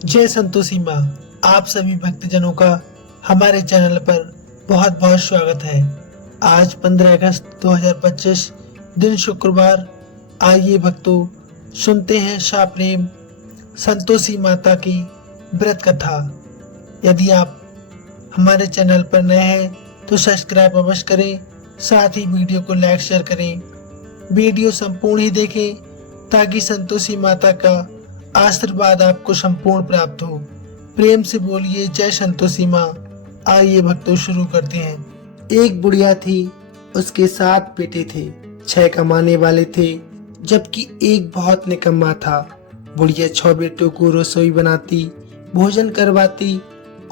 जय संतोषी माँ। आप सभी भक्तजनों का हमारे चैनल पर बहुत बहुत स्वागत है। आज 15 अगस्त 2025 दिन शुक्रवार। आइए भक्तों, सुनते हैं शाह प्रेम संतोषी माता की व्रत कथा। यदि आप हमारे चैनल पर नए हैं तो सब्सक्राइब अवश्य करें, साथ ही वीडियो को लाइक शेयर करें। वीडियो संपूर्ण ही देखें ताकि संतोषी माता का आशीर्वाद आपको संपूर्ण प्राप्त हो। प्रेम से बोलिए जय संतोषी माँ। आइए भक्तों, शुरू करते हैं। एक बुढ़िया थी, उसके 7 बेटे थे। 6 कमाने वाले थे जबकि एक बहुत निकम्मा था। बुढ़िया 6 बेटों को रसोई बनाती, भोजन करवाती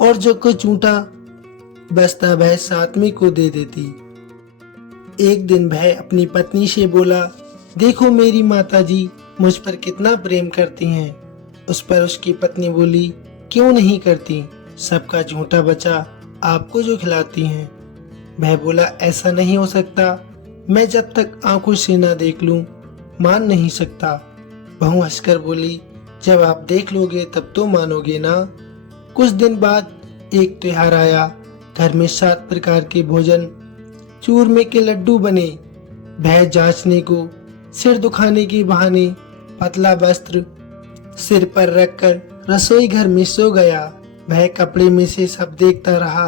और जो कुछ ऊँटा बचता वह 7वीं को दे देती। एक दिन वह अपनी पत्नी से बोला, देखो मेरी माता जी मुझ पर कितना प्रेम करती हैं। उस पर उसकी पत्नी बोली, क्यों नहीं करती, सबका झूठा बचा आपको जो खिलाती हैं। वह बोला, ऐसा नहीं हो सकता, मैं जब तक आंखों से ना देख लूं मान नहीं सकता। बहू हंसकर बोली, जब आप देख लोगे तब तो मानोगे ना। कुछ दिन बाद एक त्योहार आया। घर में 7 प्रकार के भोजन, चूरमे के लड्डू बने। वह जांचने को सिर दुखाने के बहाने पतला वस्त्र सिर पर रखकर रसोई घर में सो गया। वह कपड़े में से सब देखता रहा।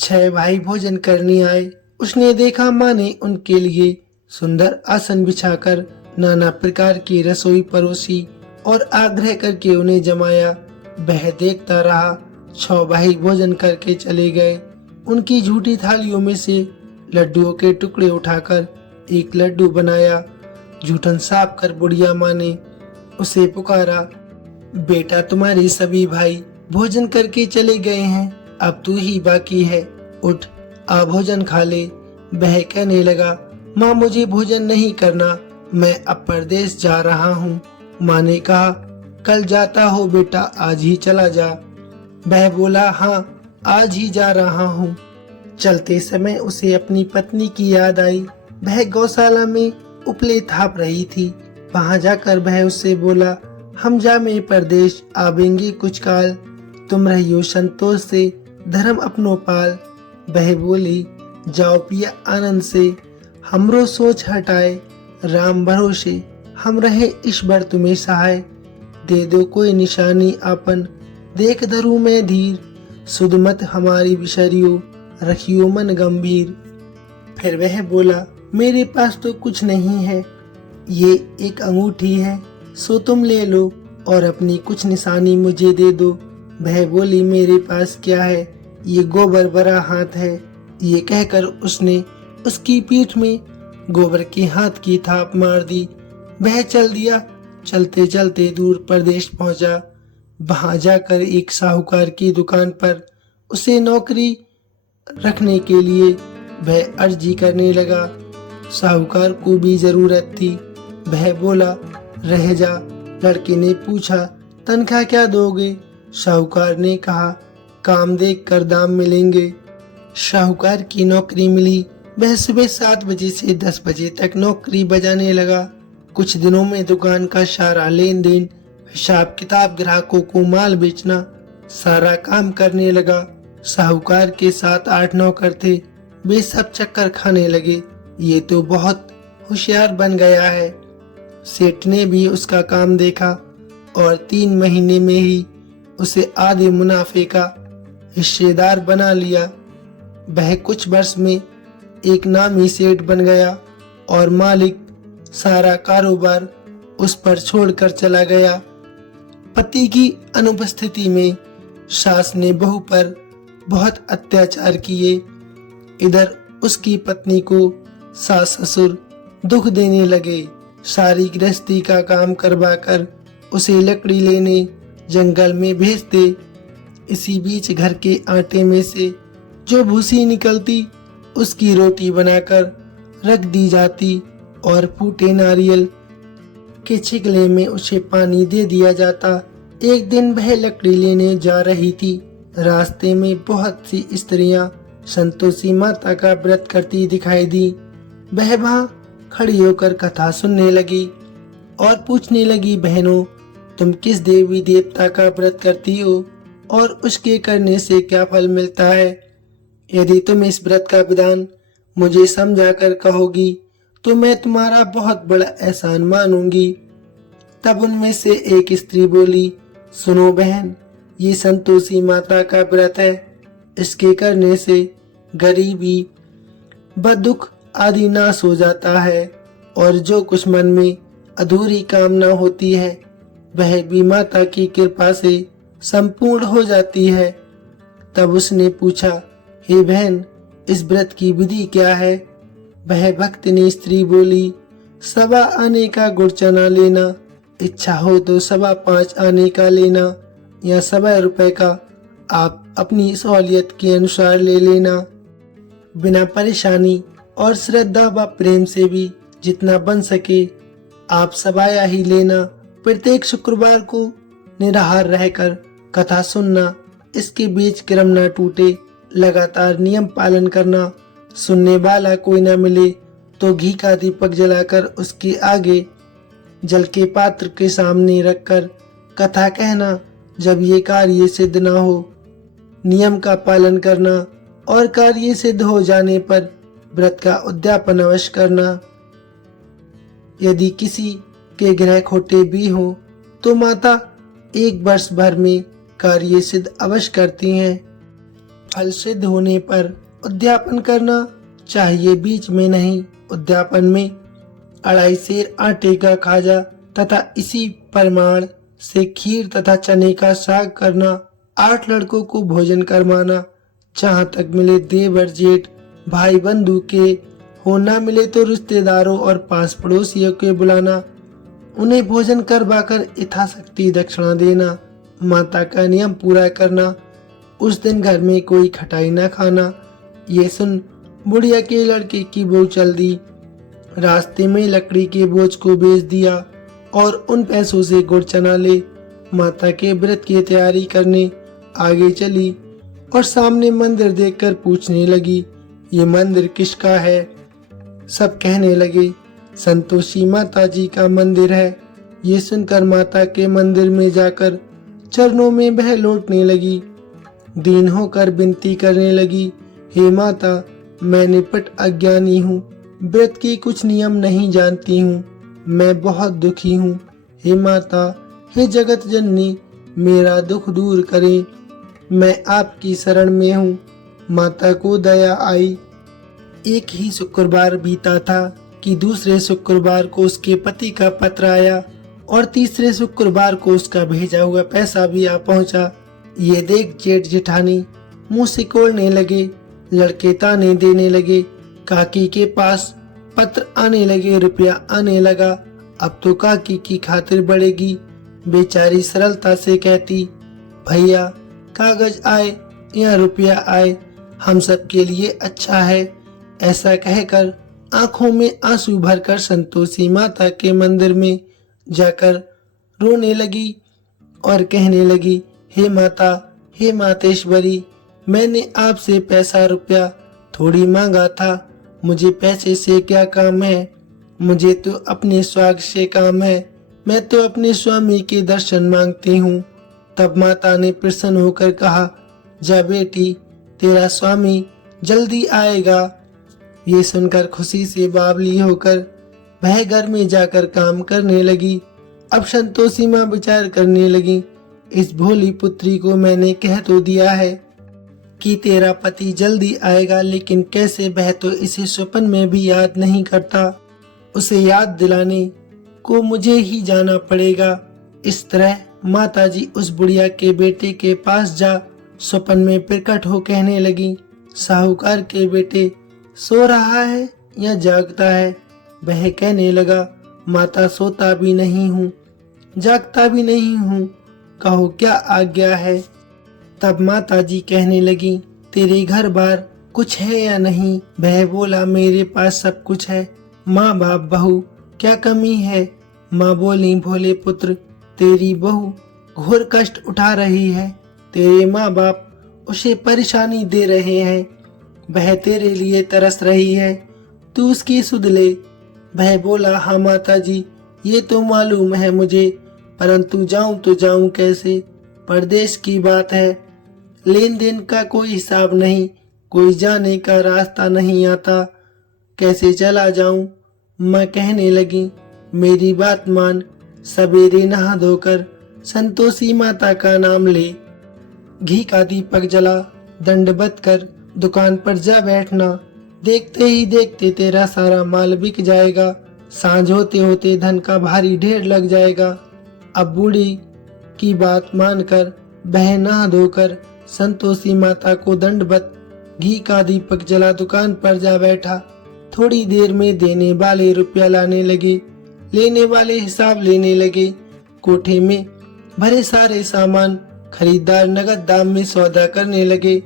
6 भाई भोजन करने आए। उसने देखा माँ ने उनके लिए सुंदर आसन बिछाकर नाना प्रकार की रसोई परोसी और आग्रह करके उन्हें जमाया। वह देखता रहा। 6 भाई भोजन करके चले गए। उनकी झूठी थालियों में से लड्डुओं के टुकड़े उठाकर एक लड्डू बनाया। जूठन साफ कर बुढ़िया माँ ने उसे पुकारा, बेटा तुम्हारे सभी भाई भोजन करके चले गए हैं, अब तू ही बाकी है, उठ आ भोजन खा ले। वह कहने लगा, माँ मुझे भोजन नहीं करना, मैं अब परदेश जा रहा हूँ। माँ ने कहा, कल जाता हो बेटा, आज ही चला जा। वह बोला, हाँ आज ही जा रहा हूँ। चलते समय उसे अपनी पत्नी की याद आई। वह गौशाला में उपले थाप रही थी। वहां जाकर वह उससे बोला, हम जामे परदेश आवेंगे कुछ काल, तुम रहियो संतोष से धर्म अपनो पाल। वह बोली, जाओ पिया आनंद से, हमरो सोच हटाए, राम भरोसे हम रहे ईश्वर तुम्हें सहाय। दे दो कोई निशानी आपन, देख धरू में धीर, सुध मत हमारी बिसरियो, रखियो मन गंभीर। फिर वह बोला, मेरे पास तो कुछ नहीं है, ये एक अंगूठी है, सो तुम ले लो और अपनी कुछ निशानी मुझे दे दो। वह बोली, मेरे पास क्या है, ये गोबर भरा हाथ है। ये कहकर उसने उसकी पीठ में गोबर के हाथ की थाप मार दी। वह चल दिया। चलते चलते दूर प्रदेश पहुंचा। वहां जाकर एक साहूकार की दुकान पर उसे नौकरी रखने के लिए वह अर्जी करने लगा। साहूकार को भी जरूरत थी। वह बोला, रह जा। लड़के ने पूछा, तनख्वाह क्या दोगे? साहूकार ने कहा, काम देख कर दाम मिलेंगे। साहूकार की नौकरी मिली। वह सुबह 7 बजे से 10 बजे तक नौकरी बजाने लगा। कुछ दिनों में दुकान का सारा लेन देन, हिसाब किताब, ग्राहकों को माल बेचना, सारा काम करने लगा। साहूकार के 7-8 नौकर थे। वे सब चक्कर खाने लगे, ये तो बहुत होशियार बन गया है। सेठ ने भी उसका काम देखा और 3 महीने में ही उसे आधे मुनाफे का हिस्सेदार बना लिया। वह कुछ वर्ष में एक नामी सेठ बन गया और मालिक सारा कारोबार उस पर छोड़कर चला गया। पति की अनुपस्थिति में सास ने बहू पर बहुत अत्याचार किए। इधर उसकी पत्नी को सास ससुर दुख देने लगे। सारी गृहस्थी का काम करवाकर उसे लकड़ी लेने जंगल में भेजते। इसी बीच घर के आटे में से जो भूसी निकलती उसकी रोटी बनाकर रख दी जाती और फूटे नारियल के छिकले में उसे पानी दे दिया जाता। एक दिन वह लकड़ी लेने जा रही थी। रास्ते में बहुत सी स्त्रियां संतोषी माता का व्रत करती दिखाई दी। वह वहां खड़ी होकर कथा सुनने लगी और पूछने लगी, बहनों तुम किस देवी देवता का व्रत करती हो और उसके करने से क्या फल मिलता है। यदि तुम इस व्रत का विधान मुझे समझा कर कहोगी तो मैं तुम्हारा बहुत बड़ा एहसान मानूंगी। तब उनमें से एक स्त्री बोली, सुनो बहन, ये संतोषी माता का व्रत है। इसके करने से गरीबी, बदुख आदि नाश हो जाता है और जो कुछ मन में अधूरी कामना होती है वह भी माता की कृपा से संपूर्ण हो जाती है। तब उसने पूछा, हे बहन, इस व्रत की विधि क्या है। वह भक्तिनी स्त्री बोली, 1.25 आने का गुड़ चना लेना, इच्छा हो तो 5.25 आने का लेना या 1.25 रुपए का, आप अपनी सहूलियत के अनुसार ले लेना। बिना परेशानी और श्रद्धा व प्रेम से भी जितना बन सके आप सबाया ही लेना। प्रत्येक शुक्रवार को निराहार रहकर कथा सुनना, इसके बीच क्रम न टूटे, लगातार नियम पालन करना। सुनने वाला कोई न मिले तो घी का दीपक जलाकर उसके आगे जल के पात्र के सामने रखकर कथा कहना। जब ये कार्य सिद्ध न हो, नियम का पालन करना और कार्य सिद्ध हो जाने पर व्रत का उद्यापन अवश्य करना। यदि किसी के ग्रह खोटे भी हो तो माता 1 वर्ष भर में कार्य सिद्ध अवश्य करती हैं। फल सिद्ध होने पर उद्यापन करना चाहिए, बीच में नहीं। उद्यापन में 2.5 सेर आटे का खाजा तथा इसी परिमाण से खीर तथा चने का साग करना। 8 लड़कों को भोजन करवाना। जहाँ तक मिले देवर जेठ भाई बंधु के हो, ना मिले तो रिश्तेदारों और पास पड़ोसियों के बुलाना। उन्हें भोजन करवाकर यथाशक्ति दक्षिणा देना। माता का नियम पूरा करना। उस दिन घर में कोई खटाई न खाना। ये सुन बुढ़िया के लड़के की बहू चल दी। रास्ते में लकड़ी के बोझ को बेच दिया और उन पैसों से गुड़ चना ले माता के व्रत की तैयारी करने आगे चली और सामने मंदिर देखकर पूछने लगी, ये मंदिर किसका है। सब कहने लगे, संतोषी माता जी का मंदिर है। ये सुनकर माता के मंदिर में जाकर चरणों में बह लौटने लगी। दीन होकर विनती करने लगी, हे माता, मैं निपट अज्ञानी हूँ, व्रत की कुछ नियम नहीं जानती हूँ, मैं बहुत दुखी हूँ। हे माता, हे जगत जननी, मेरा दुख दूर करें, मैं आपकी शरण में हूँ। माता को दया आई। एक ही शुक्रवार बीता था कि दूसरे शुक्रवार को उसके पति का पत्र आया और तीसरे शुक्रवार को उसका भेजा हुआ पैसा भी आ पहुंचा। ये देख जेठ जेठानी मुंह सिकोड़ने लगे, लड़के ताने देने लगे, काकी के पास पत्र आने लगे, रुपया आने लगा। अब तो काकी की खातिर बढ़ेगी। बेचारी सरलता से कहती, भैया, कागज आए या रुपया आए, हम सब के लिए अच्छा है। ऐसा कहकर आंखों में आंसू भरकर संतोषी माता के मंदिर में जाकर रोने लगी और कहने लगी, हे माता, हे मातेश्वरी, मैंने आपसे पैसा रुपया थोड़ी मांगा था। मुझे पैसे से क्या काम है, मुझे तो अपने स्वाग से काम है। मैं तो अपने स्वामी के दर्शन मांगती हूँ। तब माता ने प्रसन्न होकर कहा, जा बेटी, तेरा स्वामी जल्दी आएगा। ये सुनकर खुशी से बावली होकर वह घर में जाकर काम करने लगी। अब संतोषी माँ विचार करने लगी, इस भोली पुत्री को मैंने कह तो दिया है कि तेरा पति जल्दी आएगा, लेकिन कैसे वह तो इसे स्वप्न में भी याद नहीं करता। उसे याद दिलाने को मुझे ही जाना पड़ेगा। इस तरह माताजी उस बुढ़िया के बेटे के पास जा स्वप्न में प्रकट हो कहने लगी, साहूकार के बेटे सो रहा है या जागता है। वह कहने लगा, माता, सोता भी नहीं हूँ, जागता भी नहीं हूँ, कहो क्या आज्ञा है। तब माताजी कहने लगी, तेरे घर बार कुछ है या नहीं। वह बोला, मेरे पास सब कुछ है, माँ बाप बहू, क्या कमी है। माँ बोली, भोले पुत्र, तेरी बहू घोर कष्ट उठा रही है, तेरे माँ बाप उसे परेशानी दे रहे हैं, वह तेरे लिए तरस रही है, तू उसकी सुध ले। वह बोला, हाँ माताजी, ये तो मालूम है मुझे, परंतु जाऊं तो जाऊं कैसे, परदेश की बात है। लेन देन का कोई हिसाब नहीं, कोई जाने का रास्ता नहीं आता, कैसे चला जाऊं। माँ कहने लगी, मेरी बात मान, सवेरे नहा धोकर संतोषी माता का नाम ले, घी का दीपक जला, दंडवत कर दुकान पर जा बैठना, देखते ही देखते तेरा सारा माल बिक जाएगा, सांझ होते होते धन का भारी ढेर लग जाएगा। अब बूढ़ी की बात मानकर वह नहा धोकर संतोषी माता को दंडवत घी का दीपक जला दुकान पर जा बैठा। थोड़ी देर में देने वाले रुपया लाने लगे, लेने वाले हिसाब लेने लगे। कोठे में भरे सारे सामान खरीदार नगद दाम में सौदा करने लगे।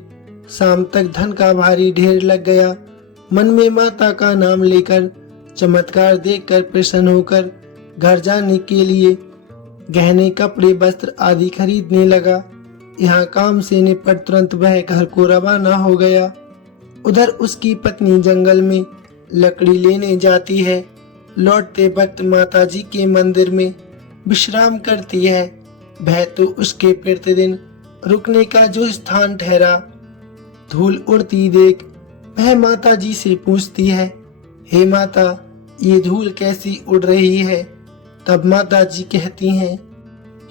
शाम तक धन का भारी ढेर लग गया। मन में माता का नाम लेकर, चमत्कार देखकर प्रसन्न होकर घर जाने के लिए गहने, कपड़े, वस्त्र आदि खरीदने लगा। यहाँ काम से निपट तुरंत वह घर को रवाना हो गया। उधर उसकी पत्नी जंगल में लकड़ी लेने जाती है। लौटते वक्त माता जी के मंदिर में विश्राम करती है। वह तो उसके प्रतिदिन रुकने का जो स्थान ठहरा। धूल उड़ती देख वह माता जी से पूछती है, हे माता, ये धूल कैसी उड़ रही है। तब माता जी कहती हैं,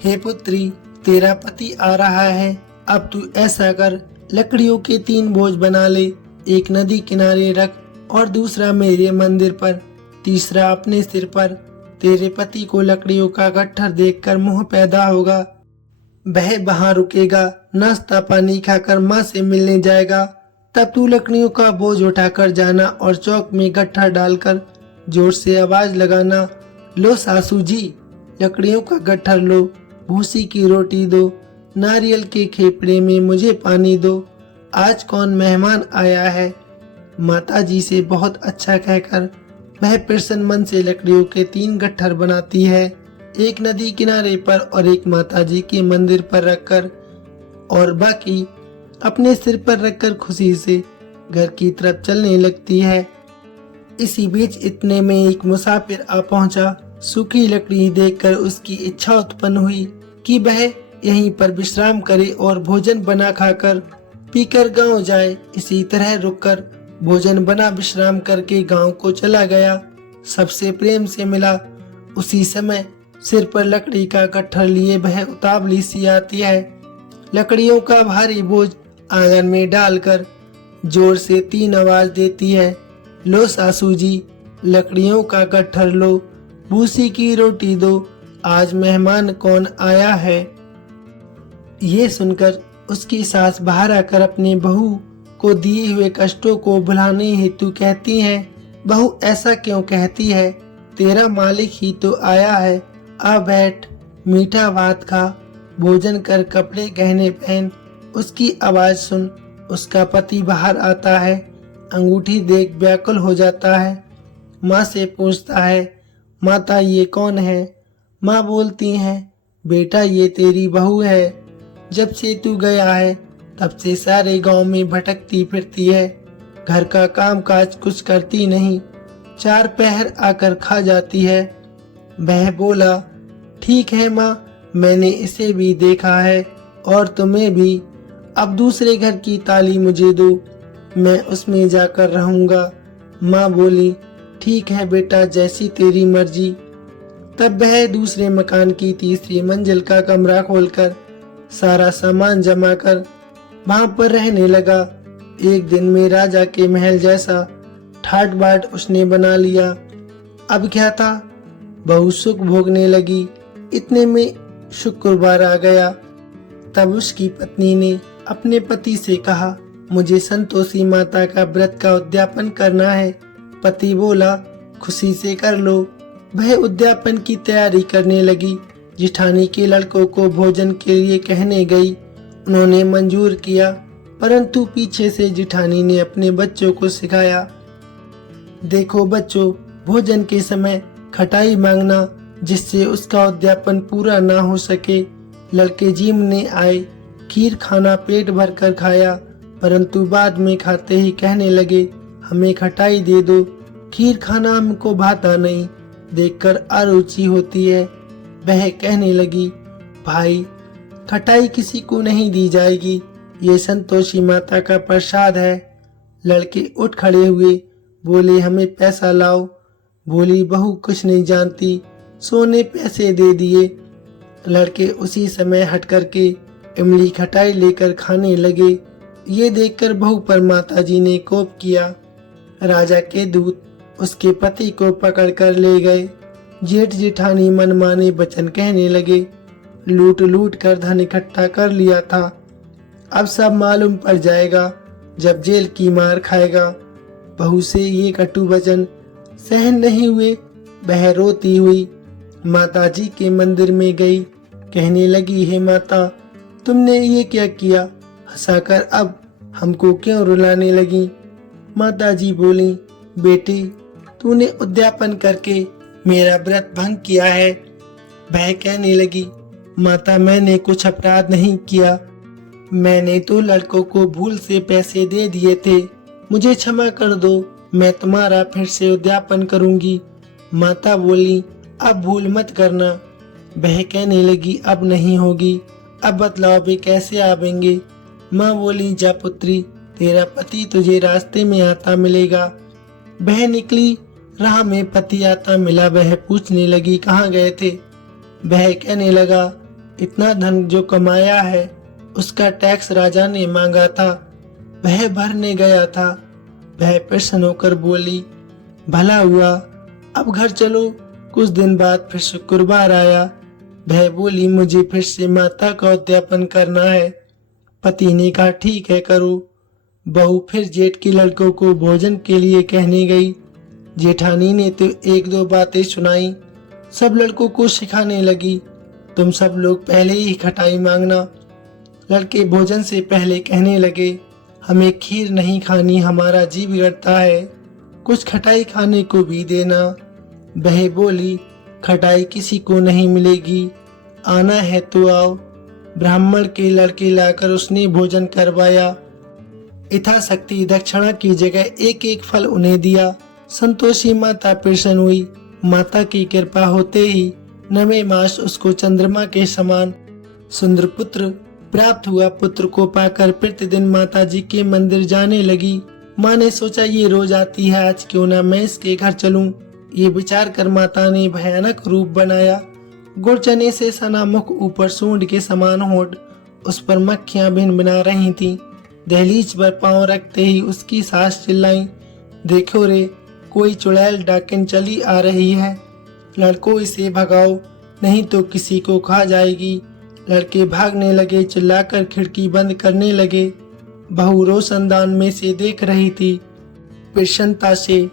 हे पुत्री, तेरा पति आ रहा है। अब तू ऐसा कर, लकड़ियों के 3 बोझ बना ले, एक नदी किनारे रख और दूसरा मेरे मंदिर पर, तीसरा अपने सिर पर। तेरे पति को लकड़ियों का गट्ठर देखकर मोह पैदा होगा। वह वहां रुकेगा, नाश्ता पानी खाकर माँ से मिलने जाएगा। तब तू लकड़ियों का बोझ उठाकर जाना और चौक में गट्ठर डालकर जोर से आवाज लगाना, लो सासू जी, लकड़ियों का गट्ठर लो, भूसी की रोटी दो, नारियल के खेपड़े में मुझे पानी दो, आज कौन मेहमान आया है। माता जी से बहुत अच्छा कहकर वह प्रसन्न मन से लकड़ियों के 3 गट्ठर बनाती है, एक नदी किनारे पर और एक माता जी के मंदिर पर रखकर, और बाकी अपने सिर पर रखकर खुशी से घर की तरफ चलने लगती है। इसी बीच इतने में एक मुसाफिर आ पहुंचा। सूखी लकड़ी देखकर उसकी इच्छा उत्पन्न हुई कि वह यहीं पर विश्राम करे और भोजन बना खाकर पीकर गांव जाए। इसी तरह रुककर भोजन बना विश्राम करके गांव को चला गया। सबसे प्रेम से मिला। उसी समय सिर पर लकड़ी का गट्ठर लिए वह उतावली सी आती है। लकड़ियों का भारी बोझ आंगन में डालकर जोर से 3 आवाज देती है, लो सासू जी, लकड़ियों का गट्ठर लो, भूसी की रोटी दो, आज मेहमान कौन आया है। ये सुनकर उसकी सास बाहर आकर अपने बहू को दिए हुए कष्टों को भुलाने हेतु कहती है, बहू ऐसा क्यों कहती है, तेरा मालिक ही तो आया है, आ बैठ, मीठा भात खा, भोजन कर, कपड़े गहने पहन। उसकी आवाज सुन उसका पति बाहर आता है। अंगूठी देख व्याकुल हो जाता है। माँ से पूछता है, माता ये कौन है। माँ बोलती हैं, बेटा ये तेरी बहू है। जब से तू गया है तब से सारे गांव में भटकती फिरती है, घर का काम काज कुछ करती नहीं, 4 पहर आकर खा जाती है। वह बोला, ठीक है माँ, मैंने इसे भी देखा है और तुम्हें भी। अब दूसरे घर की ताली मुझे दो, मैं उसमें जाकर रहूंगा। माँ बोली, ठीक है बेटा, जैसी तेरी मर्जी। तब वह दूसरे मकान की 3री मंजिल का कमरा खोलकर सारा सामान जमा कर वहां पर रहने लगा। एक दिन में राजा के महल जैसा ठाट बाट उसने बना लिया। अब क्या था, बहू सुख भोगने लगी। इतने में शुक्रवार आ गया। तब उसकी पत्नी ने अपने पति से कहा, मुझे संतोषी माता का व्रत का उद्यापन करना है। पति बोला, खुशी से कर लो। वह उद्यापन की तैयारी करने लगी। जिठानी के लड़कों को भोजन के लिए कहने गई। उन्होंने मंजूर किया, परंतु पीछे से जिठानी ने अपने बच्चों को सिखाया, देखो बच्चों, भोजन के समय खटाई मांगना, जिससे उसका उद्यापन पूरा ना हो सके। लड़के जीमने आए, खीर खाना पेट भर कर खाया, परंतु बाद में खाते ही कहने लगे, हमें खटाई दे दो, खीर खाना हमको भाता नहीं, देखकर अरुचि होती है। वह कहने लगी, भाई खटाई किसी को नहीं दी जाएगी, ये संतोषी माता का प्रसाद है। लड़के उठ खड़े हुए, बोले हमें पैसा लाओ। बोली बहू कुछ नहीं जानती, सोने पैसे दे दिए। लड़के उसी समय हट करके इमली खटाई लेकर खाने लगे। ये देखकर बहू पर माताजी ने कोप किया। राजा के दूत उसके पति को पकड़ कर ले गए। जेठ जेठानी मनमाने वचन कहने लगे, लूट लूट कर धन इकट्ठा कर लिया था, अब सब मालूम पड़ जाएगा जब जेल की मार खाएगा। बहू से ये कटु वचन सहन नहीं हुए, वह रोती हुई माताजी के मंदिर में गई। कहने लगी, हे माता तुमने ये क्या किया, हंसाकर अब हमको क्यों रुलाने लगी। माताजी बोली, बेटी तूने उद्यापन करके मेरा व्रत भंग किया है। वह कहने लगी, माता मैंने कुछ अपराध नहीं किया, मैंने तो लड़कों को भूल से पैसे दे दिए थे, मुझे क्षमा कर दो, मैं तुम्हारा फिर से उद्यापन करूंगी। माता बोली, अब भूल मत करना। वह कहने लगी, अब नहीं होगी, अब बतलाओ वे कैसे आवेंगे। माँ बोली, जा पुत्री, तेरा पति तुझे रास्ते में आता मिलेगा। वह निकली, राह में पति आता मिला। वह पूछने लगी, कहाँ गए थे। वह कहने लगा, इतना धन जो कमाया है उसका टैक्स राजा ने मांगा था, वह भरने गया था। वह प्रसन्न होकर बोली, भला हुआ, अब घर चलो। कुछ दिन बाद फिर शुक्रवार आया। वह बोली, मुझे फिर से माता का उद्यापन करना है। पति ने कहा, ठीक है करो। बहू फिर जेठ के लड़कों को भोजन के लिए कहने गई। जेठानी ने तो एक दो बातें सुनाई, सब लड़कों को सिखाने लगी, तुम सब लोग पहले ही खटाई मांगना। लड़के भोजन से पहले कहने लगे, हमें खीर नहीं खानी, हमारा जी बिगड़ता है, कुछ खटाई खाने को भी देना। बहू बोली, खटाई किसी को नहीं मिलेगी, आना है तो आओ। ब्राह्मण के लड़के लाकर उसने भोजन करवाया। यथाशक्ति दक्षिणा की जगह एक एक फल उन्हें दिया। संतोषी माता प्रसन्न हुई। माता की कृपा होते ही 9वें मास उसको चंद्रमा के समान सुंदर पुत्र प्राप्त हुआ। पुत्र को पाकर प्रतिदिन माताजी के मंदिर जाने लगी। माँ ने सोचा, ये रोज आती है, आज क्यों ना मैं इसके घर चलूं। ये विचार कर माता ने भयानक रूप बनाया। गुड़ चने से सना मुख, ऊपर सूंड के समान होठ, उस पर मक्खियां भिन बिना रही थीं। दहलीज पर पांव रखते ही उसकी सास चिल्लाई, देखो रे, कोई चुड़ैल डाकिन चली आ रही है, लड़कों इसे भगाओ नहीं तो किसी को खा जाएगी। लड़के भागने लगे, चिल्लाकर खिड़की बंद करने लगे। बहू रोशनदान में से देख रही थी। प्रसन्नता से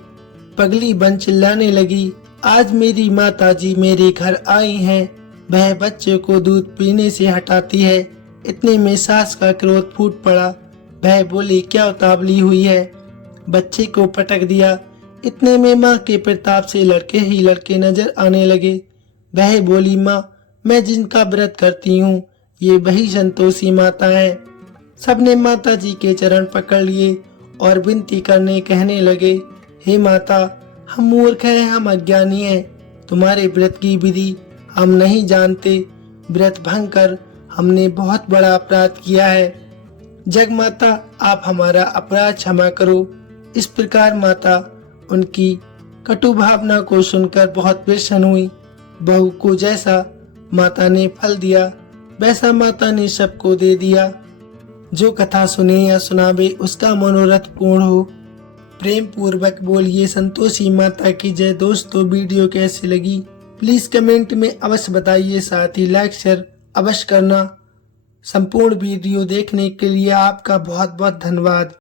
पगली बन चिल्लाने लगी, आज मेरी माताजी मेरे घर आई हैं। वह बच्चे को दूध पीने से हटाती है। इतने में सास का क्रोध फूट पड़ा। वह बोली, क्या उतावली हुई है, बच्चे को पटक दिया। इतने में माँ के प्रताप से लड़के ही लड़के नजर आने लगे। वह बोली, माँ मैं जिनका व्रत करती हूँ ये वही संतोषी माता है। सबने माता जी के चरण पकड़ लिए और विनती करने कहने लगे, हे माता, हम मूर्ख हैं, हम अज्ञानी हैं, तुम्हारे व्रत की विधि हम नहीं जानते। व्रत भंग कर हमने बहुत बड़ा अपराध किया है। जग माता आप हमारा अपराध क्षमा करो। इस प्रकार माता उनकी कटु भावना को सुनकर बहुत प्रसन्न हुई। बहू को जैसा माता ने फल दिया वैसा माता ने सबको दे दिया। जो कथा सुने या सुनावे उसका मनोरथ पूर्ण हो। प्रेम पूर्वक बोलिए संतोषी माता की जय। दोस्तों वीडियो कैसी लगी प्लीज कमेंट में अवश्य बताइए, साथ ही लाइक शेयर अवश्य करना। संपूर्ण वीडियो देखने के लिए आपका बहुत बहुत धन्यवाद।